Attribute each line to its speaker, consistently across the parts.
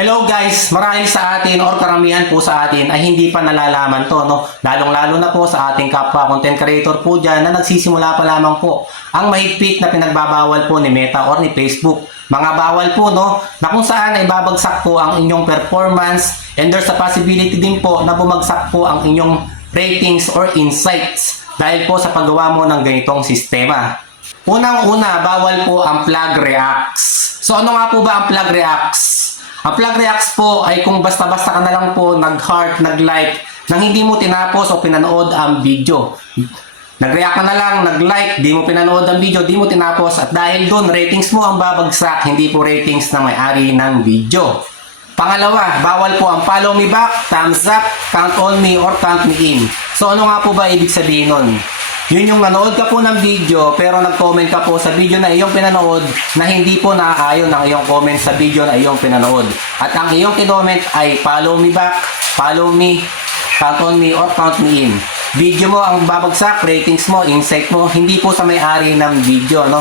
Speaker 1: Hello guys! Marahil sa atin or karamihan po sa atin ay hindi pa nalalaman to, no? Lalong-lalo na po sa ating kapwa content creator po dyan na nagsisimula pa lamang po ang mahigpit na pinagbabawal po ni Meta or ni Facebook. Mga bawal po, no? Na kung saan ay babagsak po ang inyong performance and there's a possibility din po na bumagsak po ang inyong ratings or insights dahil po sa paggawa mo ng ganitong sistema. Unang-una, bawal po ang flag reacts. So ano nga po ba ang flag reacts? Ang flag reacts po ay kung basta-basta ka na lang po nag-heart, nag-like, nang hindi mo tinapos o pinanood ang video. Nag-react ka na lang, nag-like, di mo pinanood ang video, di mo tinapos at dahil doon ratings mo ang babagsak, hindi po ratings ng may-ari ng video. Pangalawa, bawal po ang follow me back, thumbs up, count on me, or count me in. So ano nga po ba ibig sabihin nun? Yun yung nanood ka po ng video pero nag-comment ka po sa video na iyong pinanood na hindi po naaayon ng iyong comment sa video na iyong pinanood. At ang iyong kinoment ay follow me back, follow me, count on me, or count me in. Video mo ang babagsak, ratings mo, insight mo, hindi po sa may-ari ng video, no?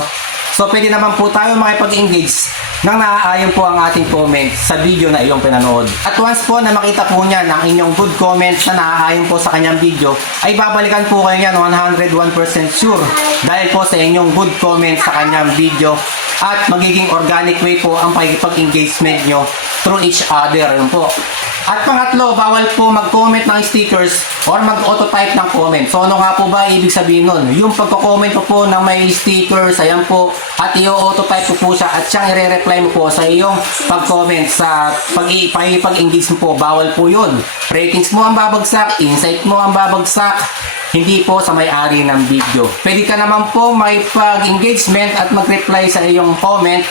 Speaker 1: So, pwede naman po tayo makipag-engage nang naaayon po ang ating comment sa video na iyong pinanood. At once po na makita po niya ng inyong good comments na naaayon po sa kanyang video, ay babalikan po kayo niyan 101% sure dahil po sa inyong good comments sa kanyang video at magiging organic way po ang pagkipag-engagement nyo through each other. Yun po. At pangatlo, bawal po mag-comment ng stickers or mag-auto-type ng comment. So ano nga po ba ibig sabihin nun? Yung pagko-comment po po ng may stickers, ayan po, at i-auto-type po po siya at siyang i-reply mo po sa iyong pag-comment sa pag-engage mo po, bawal po yun. Ratings mo ang babagsak, insight mo ang babagsak, hindi po sa may-ari ng video. Pwede ka naman po may pag-engagement at mag-reply sa iyong comment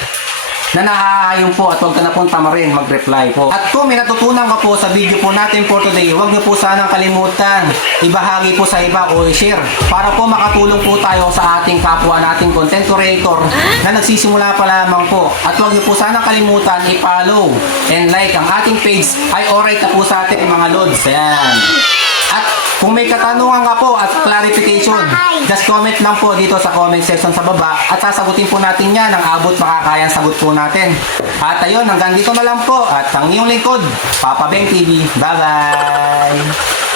Speaker 1: na naaayon po at huwag ka na pong tama rin mag-reply po. At kung may natutunan ka po sa video po natin for today, huwag niyo po sanang kalimutan ibahagi po sa iba o i-share para po makatulong po tayo sa ating kapwa nating content creator na nagsisimula pa lamang po. At huwag niyo po sanang kalimutan i-follow and like ang ating page ay alright na po sa ating mga lods. Ayan. At kung may katanungan ka po just comment lang po dito sa comment section sa baba at sasagutin po natin yan ang abot makakayang sagot po natin. At ayun, hanggang dito na lang po at ang iyong lingkod, Papa Beng TV. Bye-bye!